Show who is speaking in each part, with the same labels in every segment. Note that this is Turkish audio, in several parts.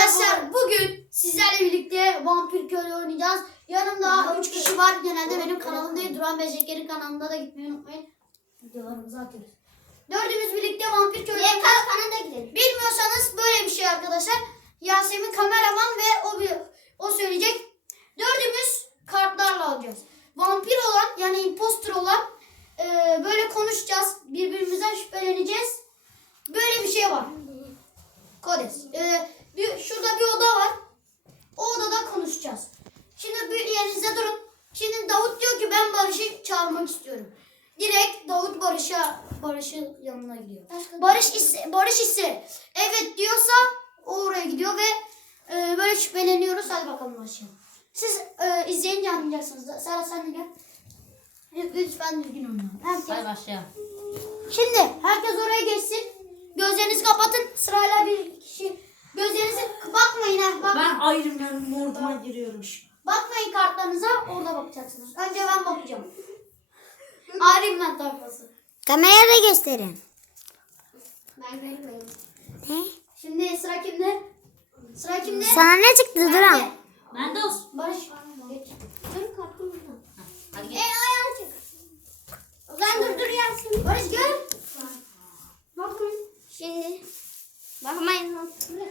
Speaker 1: Arkadaşlar bugün sizlerle birlikte vampir köylü oynayacağız. Yanımda 3 kişi var. Genelde benim kanalım değil, Duran ve Şeker'in kanalında da gitmeyi unutmayın. Videolarımızı atıyoruz. Dördümüz birlikte vampir köylü oynayacağız. Kanalda gidelim. Bilmiyorsanız böyle bir şey arkadaşlar. Yasemin kameraman ve o söyleyecek. Dördümüz kartlarla alacağız. Vampir olan yani impostor olan böyle konuşacağız. Birbirimizden şüpheleneceğiz. Böyle bir şey var. Kodes. Şurada bir oda var. O odada konuşacağız. Şimdi bir yerinizde durun. Şimdi Davut diyor ki ben Barış'ı çağırmak istiyorum. Direkt Davut Barış'ın yanına gidiyor. Barış ise evet diyorsa o oraya gidiyor ve böyle şüpheleniyoruz. Hadi bakalım başlayalım. Siz izleyince anlayacaksınız. Serhat sen de gel. Lütfen düzgün oynayın.
Speaker 2: Hadi başlayalım.
Speaker 1: Şimdi herkes oraya geçsin. Gözlerinizi kapatın. Sırayla bir kişi. Gözlerinizi bakmayın ha. Bakmayın.
Speaker 2: Ben Iron Man moduma giriyorum.
Speaker 1: Bakmayın kartlarınıza. Orada bakacaksınız. Önce ben bakacağım. Iron Man tayfası.
Speaker 3: Kameraya da gösterin.
Speaker 1: Ben görmüyorum.
Speaker 3: Ne?
Speaker 1: Şimdi sıra kimde? Sıra kimde?
Speaker 3: Sana ne çıktı Duran?
Speaker 2: Ben de olsun.
Speaker 1: Barış. Geç. Benim kartım burada.
Speaker 2: Hadi gel.
Speaker 1: Ayağını çık. Ben dur Yasin. Barış gel. Bakın. Şimdi. Bakmayın.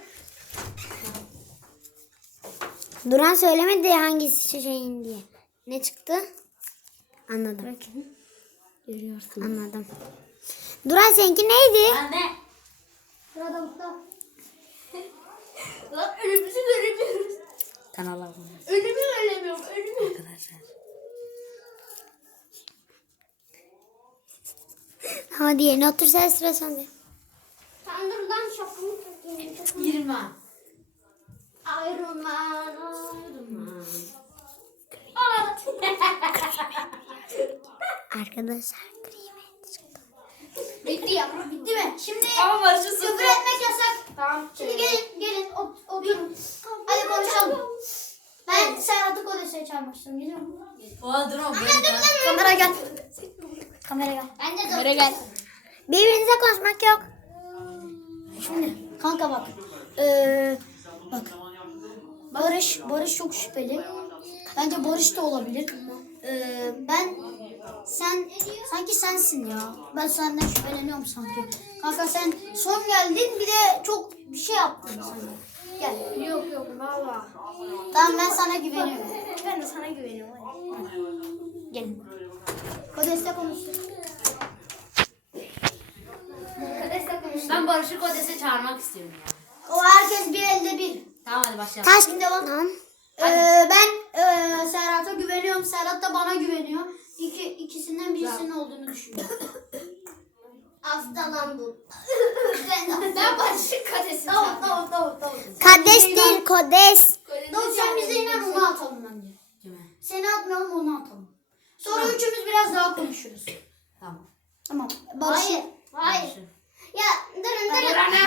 Speaker 3: Duran söylemedi hangisi şeyin diye. Ne çıktı? Anladım.
Speaker 1: Görüyorsun.
Speaker 3: Anladım. Duran seninki neydi?
Speaker 2: Ben de.
Speaker 1: Sırada burada. Lan önümüzü göremiyoruz.
Speaker 2: Kanala abone.
Speaker 1: Önümü göremiyorum. Önümü.
Speaker 2: Arkadaşlar.
Speaker 3: Hadi yerine otur sen sıra sende.
Speaker 1: Sen dur lan şapkamı takayım.
Speaker 2: 20.
Speaker 1: Iron Man.
Speaker 3: Arkadaşlar kıymet çıktı.
Speaker 1: Bitti ya. Bitti mi? Şimdi
Speaker 2: Ama Barış'ı
Speaker 1: küfür
Speaker 2: sıfır.
Speaker 1: etmek yasak. Tamam. Şimdi gelin oturun. Hadi konuşalım. Ben Serhat'ı Kodes'e çağırmak istiyorum. Geliyor mu?
Speaker 2: Oha dur ama böyle.
Speaker 1: Kamera gel. Kamera gel. Ben de
Speaker 2: Kamera gel.
Speaker 3: Birbirinize konuşmak yok.
Speaker 1: Şimdi kanka bak. Bak. Barış çok şüpheli. Bence Barış da olabilir. Sanki sensin ya. Ben senden şüpheleniyorum sanki. Kanka sen son geldin bir de çok bir şey yaptın sen. Gel.
Speaker 4: Yok valla.
Speaker 1: Tamam ben sana güveniyorum.
Speaker 4: Ben de sana güveniyorum.
Speaker 1: Gel. Kodes'te konuştuk.
Speaker 4: Arkadaşlar konuştuk.
Speaker 2: Ben Barış'ı Kodes'e çağırmak istiyorum ya.
Speaker 1: O herkes bir elde bir.
Speaker 2: Tamam hadi başlayalım.
Speaker 3: Taş.
Speaker 1: Şimdi bak.
Speaker 3: Tamam.
Speaker 1: Ben Serhat'a güveniyorum. Serhat da bana güveniyor. İkisinden birisinin olduğunu düşünüyorum. Hasta lan bu.
Speaker 4: Ben Barış'ın kadesini
Speaker 1: Tamam.
Speaker 3: Kades değil kodes.
Speaker 1: Davut sen bize inan onu atalım bence.
Speaker 2: Kime?
Speaker 1: Seni atmayalım onu atalım. Sonra üçümüz biraz daha konuşuruz.
Speaker 2: Tamam.
Speaker 1: Tamam. Barış'ı.
Speaker 2: Barış'ı.
Speaker 1: Ya durun.
Speaker 2: Dur,
Speaker 1: Dur
Speaker 2: anne.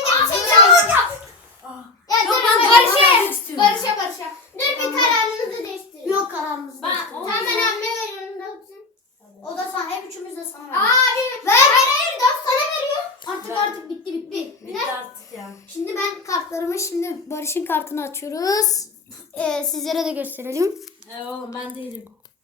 Speaker 1: Ya
Speaker 2: Yok
Speaker 1: durun.
Speaker 2: ben
Speaker 1: Barış'ı.
Speaker 2: Barış'ı istiyorum.
Speaker 4: Barış'a.
Speaker 1: Dur bir kararınızı değiştirin. Yok kararınızı
Speaker 2: Ben-
Speaker 1: değiştirin.
Speaker 2: Tamam,
Speaker 1: ben abime veriyorum Davut sen. O da sana. Hep üçümüz de sana veriyor.
Speaker 4: Abi.
Speaker 1: Hayır Davut sana veriyor. Artık bitti.
Speaker 2: Bitti artık ya.
Speaker 1: Şimdi ben kartlarımı Barış'ın kartını açıyoruz. Sizlere de gösterelim.
Speaker 2: Oğlum ben değilim.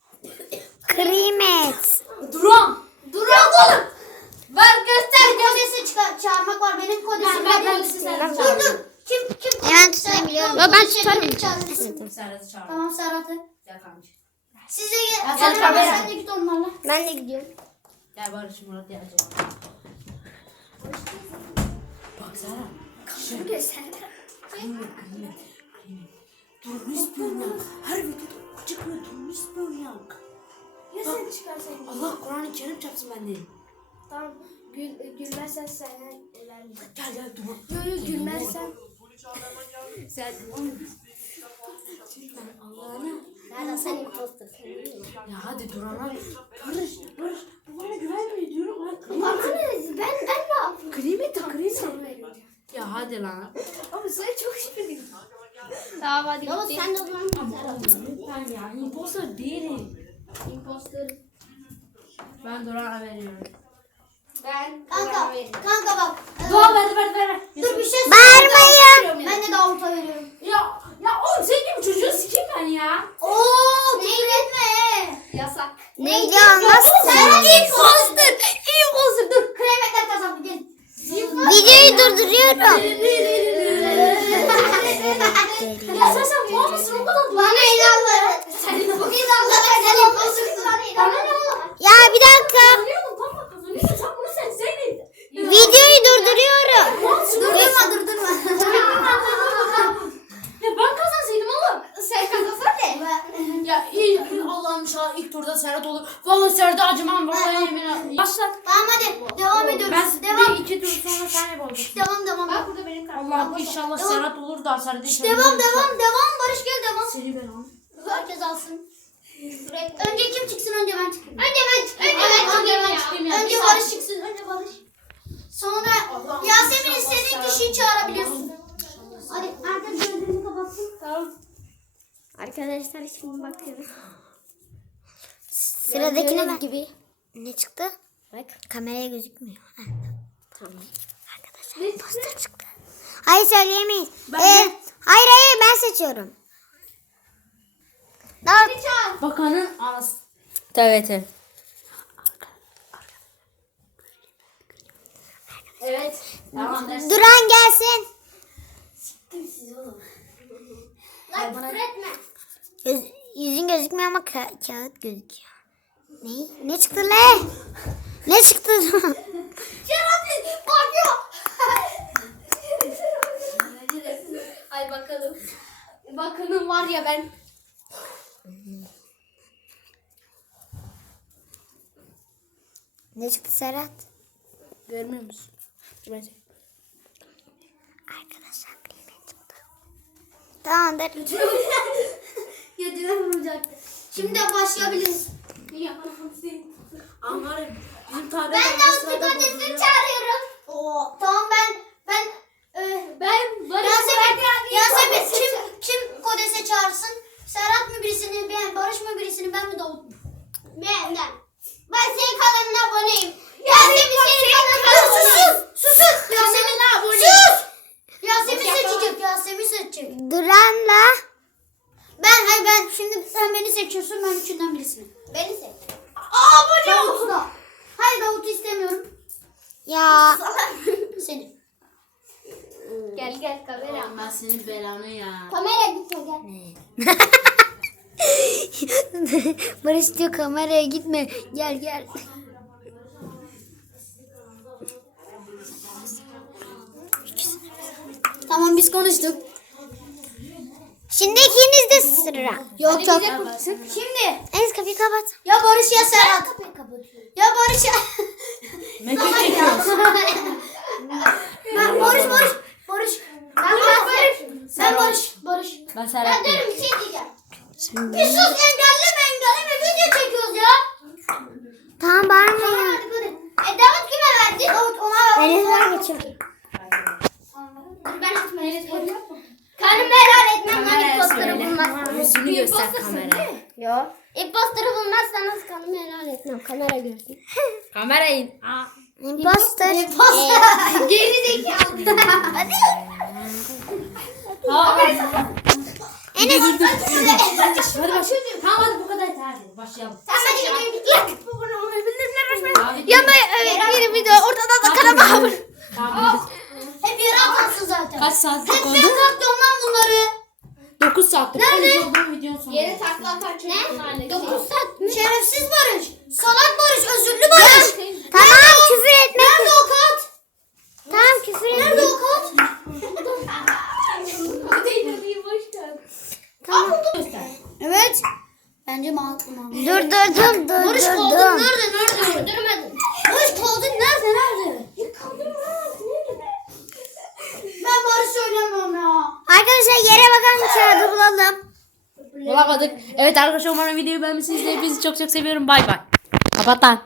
Speaker 3: Kıymet.
Speaker 2: Duran.
Speaker 1: Duran oğlum.
Speaker 2: Ver göster.
Speaker 1: Kodesi çağırmak var. Benim kodesim
Speaker 2: Ben
Speaker 1: var.
Speaker 2: kodesi sen
Speaker 1: Dur
Speaker 2: çağır.
Speaker 1: dur. Kim?
Speaker 3: Hemen tutabiliyorum. Ben tutarım.
Speaker 2: Serhat'ı çağır.
Speaker 1: Tamam Serhat'ı.
Speaker 2: Gel kanka.
Speaker 1: Siz de gel.
Speaker 2: Ya,
Speaker 1: Sen
Speaker 2: sen kamera.
Speaker 1: sen de git onlarla.
Speaker 3: Ben de gidiyorum.
Speaker 2: Gel Barış Murat gel. Bak Serhat.
Speaker 4: Şunu göster.
Speaker 2: Kıymet. Turuncu ispiyonyak. Her videoda çıkmıyor turuncu ispiyonyak.
Speaker 4: Ya sen çıkarsan.
Speaker 2: Allah Kur'an-ı Kerim çarpsın ben değilim.
Speaker 4: Tamam. Gülmezsen sana ilerleyeceğim.
Speaker 2: Gel Duran.
Speaker 4: Yok gülmezsen.
Speaker 2: Sen ben Allah'ına.
Speaker 1: Nerede sen imposter?
Speaker 2: Ya hadi Duran'a. Barış. Bu bana güvenmiyor diyorum.
Speaker 1: Kanka ne? Ben ne yapayım?
Speaker 2: Kıymet. Ya hadi lan.
Speaker 4: Ama sen çok şüpheliyim. Tamam hadi
Speaker 1: Davut
Speaker 4: gitti.
Speaker 1: sen de o zaman Serhat.
Speaker 2: Ben ya imposter değilim.
Speaker 1: Imposter.
Speaker 2: Ben Duran'a veriyorum.
Speaker 4: Ben
Speaker 1: Kanka bak.
Speaker 2: Dua ver.
Speaker 1: Dur bir şey
Speaker 3: Bağırmayın.
Speaker 1: Ben de Davut'a
Speaker 2: inşallah Serhat olur. Vallahi Serhat'a acımam. Vallahi yemin. Başlat.
Speaker 1: Tamam hadi devam ediyoruz.
Speaker 2: Ben
Speaker 1: Devam.
Speaker 2: bir iki tur sonra sen yapacaksın.
Speaker 1: Devam.
Speaker 4: Bak burada benim kartım.
Speaker 2: Allah'ım inşallah
Speaker 1: Devam.
Speaker 2: Serhat olur da Serhat inşallah.
Speaker 1: Devam. Barış gel devam.
Speaker 2: Seni ben al.
Speaker 1: Herkes alsın. Önce kim çıksın? Önce ben çıkayım.
Speaker 4: Önce ben çıkayım ya.
Speaker 1: Önce Barış çıksın. Önce Barış. Sonra Yasemin istediğin kişiyi çağırabiliyorsun. Hadi herkes gözlerini kapatsın.
Speaker 4: Tamam.
Speaker 3: Arkadaşlar şimdi bakıyorum. Sıradakine bak. Gibi. Ne çıktı? Bak. Kameraya gözükmüyor. Ha. Tamam. Arkadaşlar poster çıktı. Hayır söyleyemeyiz. Hayır ben seçiyorum. Dört.
Speaker 2: Bakanın anası.
Speaker 3: Evet.
Speaker 2: Evet. Tamam dersin.
Speaker 3: Duran gelsin.
Speaker 1: Lan küfür etme.
Speaker 3: Yüzün gözükmüyor ama kağıt gözüküyor. Ne çıktı le? Ne çıktı?
Speaker 1: Şerefsiz bakıyor.
Speaker 4: Ay bakalım. Bakalım var ya ben.
Speaker 3: Ne çıktı Serhat?
Speaker 2: Görmüyor musun?
Speaker 3: Arkadaşlar ne çıktı? Tamamdır.
Speaker 1: Ya düğün vuracaktı. Şimdi başlayabiliriz.
Speaker 2: Ama bizim tarih
Speaker 1: Ben de Utku Kodes'i çağırıyorum. Oo, tamam ben Yasemin kim Kodes'e çağırsın? Serhat mı birisini, Barış mı birisini, ben mi Davut mu? Ben. Ben senin kanalına aboneyim. Yasemin senin kanalına Susun. Yasemin abone. Sus. Yasemin seçecek.
Speaker 3: Duran'la
Speaker 1: Ben şimdi sen beni seçiyorsun, ben üçünden birisini. Beni seç. Davut'u da. Hayır Davut'u istemiyorum.
Speaker 3: ya
Speaker 1: Seni.
Speaker 4: Gel kamera.
Speaker 2: Ben senin belanı ya.
Speaker 1: Kamera gitme gel.
Speaker 3: Barış diyor kameraya gitme. Gel.
Speaker 1: Tamam biz konuştuk.
Speaker 3: Şimdi ikiniz de sıra.
Speaker 1: Yok. Şimdi
Speaker 3: Enes kapıyı kapat.
Speaker 1: ya Barış ya Serhat. Ya Barış ya.
Speaker 2: Mekik çekiyoruz.
Speaker 1: Ben Barış. Barış.
Speaker 2: Ben Serhat değilim.
Speaker 1: Bir şey diyeceğim. Bir sus engelleme video çekiyoruz ya.
Speaker 3: Tamam bağırmayın.
Speaker 1: Hadi. Davut kime verdi? Davut ona verdi.
Speaker 3: Enes ver geçiyorum.
Speaker 1: Ben açmayayım. Karnımı helal etmem.
Speaker 2: Kameraya
Speaker 1: İmposterı
Speaker 2: söyle.
Speaker 1: bulmazsanız.
Speaker 2: Yüzünü göster kameraya.
Speaker 3: Yok.
Speaker 1: İmposterı bulmazsanız kanımı helal etmem. Kamera görsün.
Speaker 2: Kamerayı.
Speaker 3: Imposter.
Speaker 1: Geri zekalı. Hadi.
Speaker 3: Enes
Speaker 2: Hadi baş. Tamam hadi bu kadar yeter. Hadi başlayalım.
Speaker 1: Sen hadi gidelim git.
Speaker 2: Ya
Speaker 4: Bir video ortada da kanama var.
Speaker 2: Tamam.
Speaker 1: Hep yere atarsın zaten.
Speaker 2: Kaç saatlik
Speaker 1: Hep ben
Speaker 2: oldu?
Speaker 1: kalktım lan bunları.
Speaker 2: 9 saatlik.
Speaker 1: Nerede?
Speaker 2: Videonun sonu.
Speaker 4: Yere takla atar çocuklarla.
Speaker 1: 9 saat mi? Şerefsiz Barış. Salak Barış. Özürlü Barış.
Speaker 3: tamam küfür etme.
Speaker 1: Nerede o kat?
Speaker 3: Tamam küfür etme.
Speaker 1: Nerede o kat? Evet. Bence mantıklı.
Speaker 3: Dur.
Speaker 1: Barış kaldın
Speaker 3: dur.
Speaker 1: nerede? Öldürmedin. Barış kaldın nerede? Ben Barış oynamıyorum ya.
Speaker 3: Arkadaşlar yere bakan kağıdı bulalım.
Speaker 2: Bulamadık. Evet arkadaşlar umarım videoyu beğenmişsinizdir. Hepinizi çok seviyorum. Bay bay. Kapat lan.